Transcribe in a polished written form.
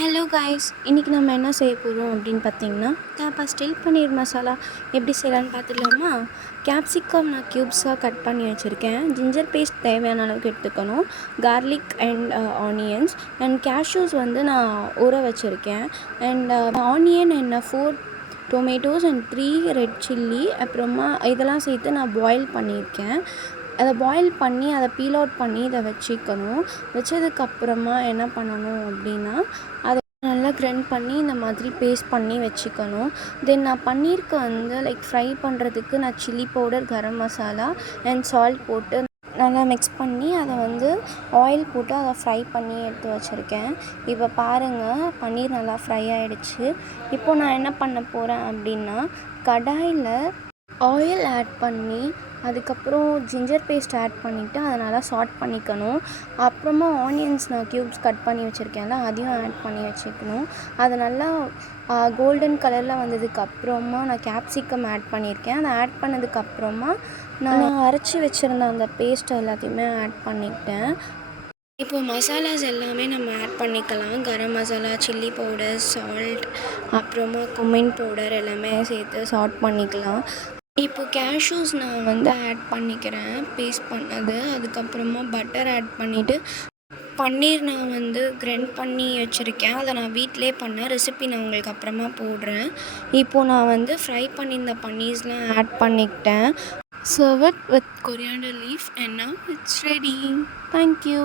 Hello guys, இன்றைக்கி நம்ம என்ன செய்ய போகிறோம் அப்படின்னு பார்த்தீங்கன்னா, தாப்பா ஸ்டில் பன்னீர் மசாலா எப்படி செய்யலான்னு பார்த்துடலாமா? கேப்சிகம் நான் க்யூப்ஸாக கட் பண்ணி வச்சுருக்கேன். ஜிஞ்சர் பேஸ்ட் தேவையான அளவுக்கு எடுத்துக்கணும். Garlic and onions and cashews வந்து நான் ஊற வச்சுருக்கேன். And onion and 4 tomatoes and 3 red chilli, அப்புறமா இதெல்லாம் சேர்த்து நான் பாயில் பண்ணியிருக்கேன். அதை பாயில் பண்ணி அதை பீல் அவுட் பண்ணி இதை வச்சுக்கணும். வச்சதுக்கப்புறமா என்ன பண்ணணும் அப்படின்னா, அதை நல்லா கிரைண்ட் பண்ணி இந்த மாதிரி பேஸ்ட் பண்ணி வச்சுக்கணும். தென் நான் பன்னீருக்கு வந்து ஃப்ரை பண்ணுறதுக்கு நான் chilli powder, garam masala and salt போட்டு நல்லா மிக்ஸ் பண்ணி அதை வந்து ஆயில் போட்டு அதை ஃப்ரை பண்ணி எடுத்து வச்சுருக்கேன். இப்போ பாருங்கள், பன்னீர் நல்லா ஃப்ரை ஆகிடுச்சு. இப்போது நான் என்ன பண்ண போகிறேன் அப்படின்னா, கடாயில் ஆயில் ஆட் பண்ணி அதுக்கப்புறம் ஜிஞ்சர் பேஸ்ட் ஆட் பண்ணிவிட்டு அதை நல்லா சாட் பண்ணிக்கணும். அப்புறமா ஆனியன்ஸ் நான் க்யூப்ஸ் கட் பண்ணி வச்சுருக்கேன்ல, அதையும் ஆட் பண்ணி வச்சுக்கணும். அது நல்லா கோல்டன் கலரில் வந்ததுக்கப்புறமா நான் கேப்சிகம் ஆட் பண்ணியிருக்கேன். அதை ஆட் பண்ணதுக்கப்புறமா நான் அரைச்சி வச்சுருந்த அந்த பேஸ்ட் எல்லாத்தையுமே ஆட் பண்ணிக்கிட்டேன். இப்போது மசாலாஸ் எல்லாமே நம்ம ஆட் பண்ணிக்கலாம். Garam masala, chilli powder, salt, அப்புறமா குமின் பவுடர் எல்லாமே சேர்த்து சாட் பண்ணிக்கலாம். இப்போது கேஷ்யூஸ் நான் வந்து ஆட் பண்ணிக்கிறேன், பேஸ்ட் பண்ணது. அதுக்கப்புறமா பட்டர் ஆட் பண்ணிவிட்டு பன்னீர் நான் வந்து கிரைண்ட் பண்ணி வச்சுருக்கேன். அதை நான் வீட்டிலே பண்ணேன். ரெசிபி நான் உங்களுக்கு அப்புறமா போடுறேன். இப்போது நான் வந்து ஃப்ரை பண்ணியிருந்த பன்னீர்ஸ்லாம் ஆட் பண்ணிக்கிட்டேன். Serve it with coriander leaf and now it's ready. Thank you.